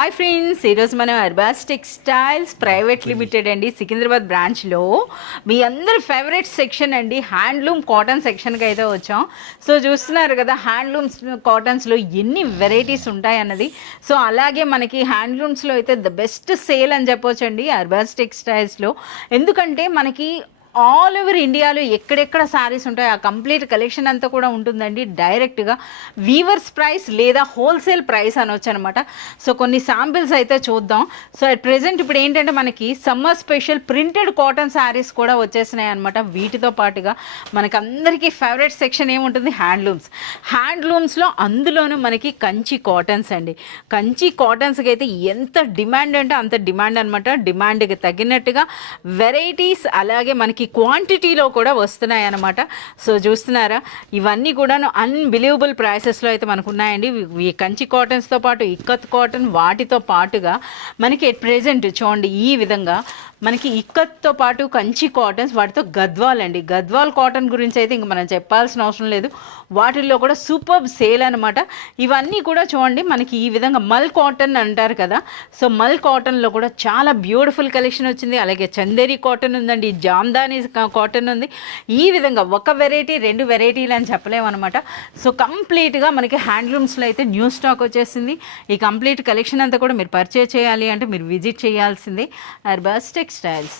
Hi friends, ఈరోజు మనం Arbaz textiles private limited అండి సికింద్రాబాద్ బ్రాంచ్లో మీ అందరి ఫేవరెట్ సెక్షన్ అండి హ్యాండ్లూమ్ కాటన్ సెక్షన్కి అయితే వచ్చాం. సో చూస్తున్నారు కదా హ్యాండ్లూమ్స్ కాటన్స్లో ఎన్ని వెరైటీస్ ఉంటాయి అన్నది. సో అలాగే మనకి హ్యాండ్లూమ్స్లో అయితే ద బెస్ట్ సేల్ అని చెప్పొచ్చండి అర్బాస్ టెక్స్టైల్స్లో. ఎందుకంటే మనకి ఆల్ ఓవర్ ఇండియాలో ఎక్కడెక్కడ శారీస్ ఉంటాయో ఆ కంప్లీట్ కలెక్షన్ అంతా కూడా ఉంటుందండి. డైరెక్ట్గా వీవర్స్ ప్రైస్ లేదా హోల్సేల్ ప్రైస్ అనొచ్చు అనమాట. సో కొన్ని శాంపిల్స్ అయితే చూద్దాం. సో అట్ ప్రెజెంట్ ఇప్పుడు ఏంటంటే మనకి summer special printed cotton saris కూడా వచ్చేసినాయి అనమాట. వీటితో పాటుగా మనకి అందరికీ ఫేవరెట్ సెక్షన్ ఏముంటుంది, హ్యాండ్లూమ్స్లో. అందులోనూ మనకి కంచి కాటన్స్ అండి. కంచి కాటన్స్కి అయితే ఎంత డిమాండ్ అంటే అంత డిమాండ్ అనమాట. డిమాండ్కి తగినట్టుగా వెరైటీస్ అలాగే మనకి క్వాంటిటీలో కూడా వస్తున్నాయి అన్నమాట. సో చూస్తున్నారా, ఇవన్నీ కూడాను అన్బిలీవబుల్ ప్రైసెస్లో అయితే మనకు ఉన్నాయండి. ఈ కంచి కాటన్స్తో పాటు ఇక్కత్ కాటన్ వాటితో పాటుగా మనకి ఎట్ ప్రెజెంట్ చూడండి ఈ విధంగా మనకి ఇక్కత్తో పాటు కంచి కాటన్స్ వాటితో గద్వాల్ అండి. గద్వాల్ కాటన్ గురించి అయితే ఇంక మనం చెప్పాల్సిన అవసరం లేదు. వాటిల్లో కూడా సూపర్ సేల్ అనమాట. ఇవన్నీ కూడా చూడండి మనకి ఈ విధంగా మల్ కాటన్ అంటారు కదా. సో మల్ కాటన్లో కూడా చాలా బ్యూటిఫుల్ కలెక్షన్ వచ్చింది. అలాగే చందేరి కాటన్ ఉందండి, జామ్దాని కాటన్ ఉంది. ఈ విధంగా ఒక వెరైటీ రెండు వెరైటీలు అని చెప్పలేము అనమాట. సో కంప్లీట్గా మనకి హ్యాండ్లూమ్స్లో అయితే న్యూ స్టాక్ వచ్చేసింది. ఈ కంప్లీట్ కలెక్షన్ అంతా కూడా మీరు పర్చేజ్ చేయాలి అంటే మీరు విజిట్ చేయాల్సిందే అర్బాస్ టెక్స్టైల్స్.